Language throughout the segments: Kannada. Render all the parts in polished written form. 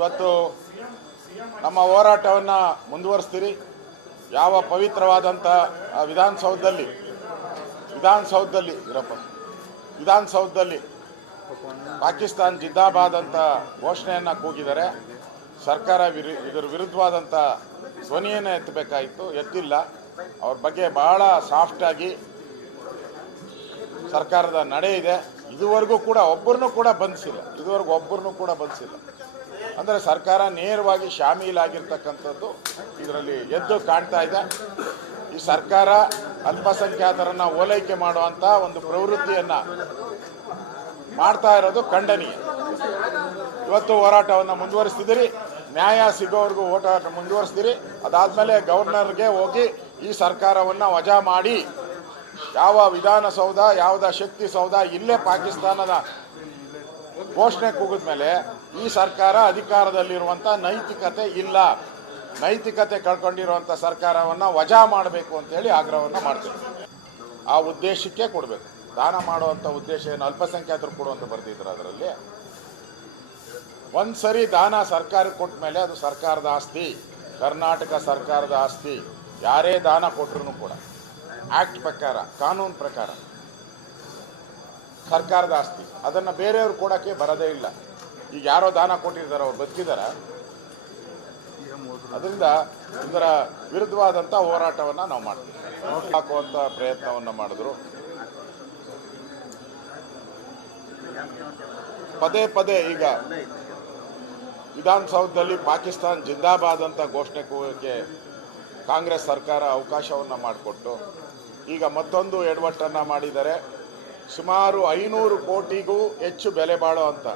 ಇವತ್ತು ನಮ್ಮ ಹೋರಾಟವನ್ನು ಮುಂದುವರಿಸ್ತೀರಿ. ಯಾವ ಪವಿತ್ರವಾದಂಥ ವಿಧಾನಸೌಧದಲ್ಲಿ ಪಾಕಿಸ್ತಾನ್ ಜಿಂದಾಬಾದ್ ಅಂತ ಘೋಷಣೆಯನ್ನು ಕೂಗಿದರೆ ಸರ್ಕಾರ ಇದರ ವಿರುದ್ಧವಾದಂಥ ಧ್ವನಿಯನ್ನು ಎತ್ತಬೇಕಾಯಿತು, ಎತ್ತಿಲ್ಲ. ಅವ್ರ ಬಗ್ಗೆ ಬಹಳ ಸಾಫ್ಟಾಗಿ ಸರ್ಕಾರದ ನಡೆ ಇದೆ. ಇದುವರೆಗೂ ಕೂಡ ಒಬ್ಬರನ್ನೂ ಕೂಡ ಬಂಧಿಸಿಲ್ಲ. ಅಂದರೆ ಸರ್ಕಾರ ನೇರವಾಗಿ ಶಾಮೀಲಾಗಿರ್ತಕ್ಕಂಥದ್ದು ಇದರಲ್ಲಿ ಎದ್ದು ಕಾಣ್ತಾ ಇದೆ. ಈ ಸರ್ಕಾರ ಅಲ್ಪಸಂಖ್ಯಾತರನ್ನು ಓಲೈಕೆ ಮಾಡುವಂಥ ಒಂದು ಪ್ರವೃತ್ತಿಯನ್ನು ಮಾಡ್ತಾ ಇರೋದು ಖಂಡನೀಯ. ಇವತ್ತು ಹೋರಾಟವನ್ನು ಮುಂದುವರಿಸ್ತಿದ್ದೀರಿ, ನ್ಯಾಯ ಸಿಗೋವರೆಗೂ ಹೋರಾಟ ಮುಂದುವರಿಸ್ತೀರಿ. ಅದಾದಮೇಲೆ ಗವರ್ನರ್ಗೆ ಹೋಗಿ ಈ ಸರ್ಕಾರವನ್ನು ವಜಾ ಮಾಡಿ, ಯಾವ ವಿಧಾನಸೌಧ ಯಾವುದ ಶಕ್ತಿ ಸೌಧ ಇಲ್ಲೇ ಪಾಕಿಸ್ತಾನದ ಘೋಷಣೆ ಕೂಗಿದ ಮೇಲೆ ಈ ಸರ್ಕಾರ ಅಧಿಕಾರದಲ್ಲಿರುವಂಥ ನೈತಿಕತೆ ಇಲ್ಲ, ನೈತಿಕತೆ ಕಳ್ಕೊಂಡಿರುವಂಥ ಸರ್ಕಾರವನ್ನು ವಜಾ ಮಾಡಬೇಕು ಅಂತೇಳಿ ಆಗ್ರಹವನ್ನು ಮಾಡ್ತೀವಿ. ಆ ಉದ್ದೇಶಕ್ಕೆ ಕೊಡಬೇಕು. ದಾನ ಮಾಡುವಂಥ ಉದ್ದೇಶ ಏನು ಅಲ್ಪಸಂಖ್ಯಾತರು ಕೊಡುವಂತ ಬರ್ತಿದ್ರು. ಅದರಲ್ಲಿ ಒಂದು ಸರಿ ದಾನ ಸರ್ಕಾರಕ್ಕೆ ಕೊಟ್ಟ ಮೇಲೆ ಅದು ಸರ್ಕಾರದ ಆಸ್ತಿ, ಕರ್ನಾಟಕ ಸರ್ಕಾರದ ಆಸ್ತಿ. ಯಾರೇ ದಾನ ಕೊಟ್ಟರು ಕೂಡ ಆಕ್ಟ್ ಪ್ರಕಾರ, ಕಾನೂನು ಪ್ರಕಾರ ಸರ್ಕಾರದ ಆಸ್ತಿ. ಅದನ್ನು ಬೇರೆಯವ್ರು ಕೊಡೋಕ್ಕೆ ಬರೋದೇ ಇಲ್ಲ. ಈಗ ಯಾರೋ ದಾನ ಕೊಟ್ಟಿರ್ತಾರೆ, ಅವ್ರು ಬದುಕಿದಾರ. ಅದರಿಂದ ಇದರ ವಿರುದ್ಧವಾದಂಥ ಹೋರಾಟವನ್ನು ನಾವು ಮಾಡ್ತೀವಿ. ಹಾಕುವಂಥ ಪ್ರಯತ್ನವನ್ನು ಮಾಡಿದ್ರು. ಪದೇ ಪದೇ ಈಗ ವಿಧಾನಸೌಧದಲ್ಲಿ ಪಾಕಿಸ್ತಾನ್ ಜಿಂದಾಬಾದ್ ಅಂತ ಘೋಷಣೆ ಕೂಗಕ್ಕೆ ಕಾಂಗ್ರೆಸ್ ಸರ್ಕಾರ ಅವಕಾಶವನ್ನು ಮಾಡಿಕೊಟ್ಟು ಈಗ ಮತ್ತೊಂದು ಎಡವಟ್ಟನ್ನು ಮಾಡಿದ್ದಾರೆ. ಸುಮಾರು 500 ಕೋಟಿಗೂ ಹೆಚ್ಚು ಬೆಲೆ ಬಾಳೋ ಅಂತ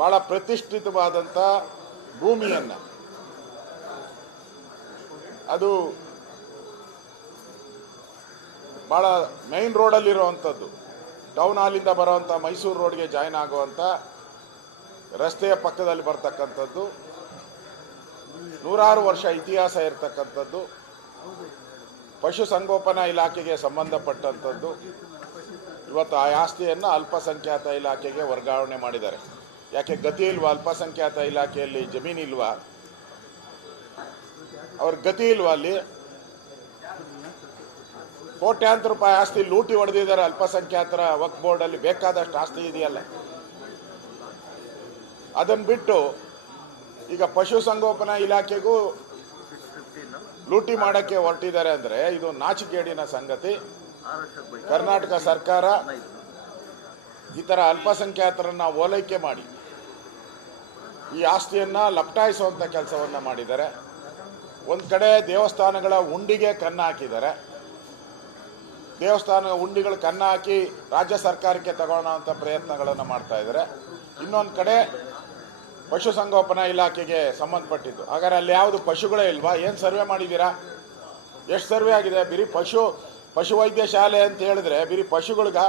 ಬಹಳ ಪ್ರತಿಷ್ಠಿತವಾದಂಥ ಭೂಮಿಯನ್ನು, ಅದು ಭಾಳ ಮೈನ್ ರೋಡಲ್ಲಿರುವಂಥದ್ದು, ಟೌನ್ ಹಾಲಿಂದ ಬರೋವಂಥ ಮೈಸೂರು ರೋಡ್ಗೆ ಜಾಯ್ನ್ ಆಗುವಂಥ ರಸ್ತೆಯ ಪಕ್ಕದಲ್ಲಿ ಬರ್ತಕ್ಕಂಥದ್ದು, 100 ವರ್ಷ ಇತಿಹಾಸ ಇರತಕ್ಕಂಥದ್ದು, ಪಶುಸಂಗೋಪನಾ ಇಲಾಖೆಗೆ ಸಂಬಂಧಪಟ್ಟಂಥದ್ದು. ಇವತ್ತು ಆ ಆಸ್ತಿಯನ್ನು ಅಲ್ಪಸಂಖ್ಯಾತ ಇಲಾಖೆಗೆ ವರ್ಗಾವಣೆ ಮಾಡಿದ್ದಾರೆ. ಯಾಕೆ ಗತಿ ಇಲ್ವಾ? ಅಲ್ಪಸಂಖ್ಯಾತ ಇಲಾಖೆಯಲ್ಲಿ ಜಮೀನಿಲ್ವಾ? ಅವ್ರ ಗತಿ ಇಲ್ವಾ? ಅಲ್ಲಿ ಕೋಟ್ಯಾಂತರ ರೂಪಾಯಿ ಆಸ್ತಿ ಲೂಟಿ ಹೊಡೆದಿದ್ದಾರೆ. ಅಲ್ಪಸಂಖ್ಯಾತರ ವಕ್ಫ್ ಬೋರ್ಡಲ್ಲಿ ಬೇಕಾದಷ್ಟು ಆಸ್ತಿ ಇದೆಯಲ್ಲ. ಅದನ್ನು ಬಿಟ್ಟು ಈಗ ಪಶುಸಂಗೋಪನಾ ಇಲಾಖೆಗೂ ಲೂಟಿ ಮಾಡೋಕ್ಕೆ ಹೊರಟಿದ್ದಾರೆ ಅಂದರೆ ಇದು ನಾಚಿಕೆಗೇಡಿನ ಸಂಗತಿ. ಕರ್ನಾಟಕ ಸರ್ಕಾರ ಈ ಥರ ಅಲ್ಪಸಂಖ್ಯಾತರನ್ನು ಓಲೈಕೆ ಮಾಡಿ ಈ ಆಸ್ತಿಯನ್ನು ಲಪಟಾಯಿಸುವಂಥ ಕೆಲಸವನ್ನು ಮಾಡಿದ್ದಾರೆ. ಒಂದು ಕಡೆ ದೇವಸ್ಥಾನಗಳ ಹುಂಡಿಗೆ ಕನ್ನ ಹಾಕಿದ್ದಾರೆ. ದೇವಸ್ಥಾನ ಹುಂಡಿಗಳು ಕನ್ನ ಹಾಕಿ ರಾಜ್ಯ ಸರ್ಕಾರಕ್ಕೆ ತಗೊಳ್ಳೋಂಥ ಪ್ರಯತ್ನಗಳನ್ನು ಮಾಡ್ತಾ ಇದ್ದಾರೆ. ಇನ್ನೊಂದು ಕಡೆ ಪಶುಸಂಗೋಪನಾ ಇಲಾಖೆಗೆ ಸಂಬಂಧಪಟ್ಟಿದ್ದು. ಹಾಗಾದ್ರೆ ಅಲ್ಲಿ ಯಾವುದು ಪಶುಗಳೇ ಇಲ್ವಾ? ಏನು ಸರ್ವೆ ಮಾಡಿದ್ದೀರಾ? ಎಷ್ಟು ಸರ್ವೆ ಆಗಿದೆ? ಬರೀ ಪಶುವೈದ್ಯ ಶಾಲೆ ಅಂತ ಹೇಳಿದ್ರೆ ಬರೀ ಪಶುಗಳಿಗ